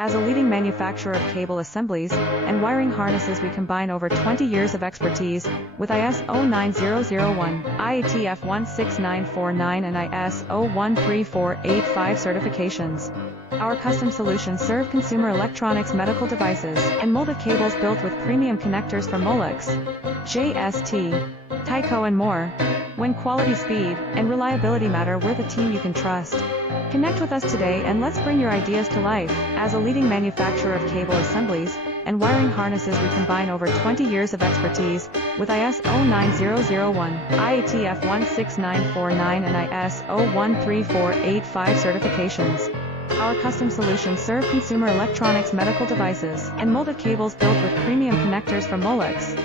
As a leading manufacturer of cable assemblies and wiring harnesses, we combine over 20 years of expertise with ISO 9001, IATF 16949 and ISO 13485 certifications. Our custom solutions serve consumer electronics, medical devices, and molded cables built with premium connectors from Molex, JST, Tyco and more. When quality, speed, and reliability matter, we're the team you can trust. Connect with us today and let's bring your ideas to life. As a leading manufacturer of cable assemblies and wiring harnesses, we combine over 20 years of expertise with ISO 9001, IATF 16949 and ISO 13485 certifications. Our custom solutions serve consumer electronics, medical devices, and molded cables built with premium connectors from Molex,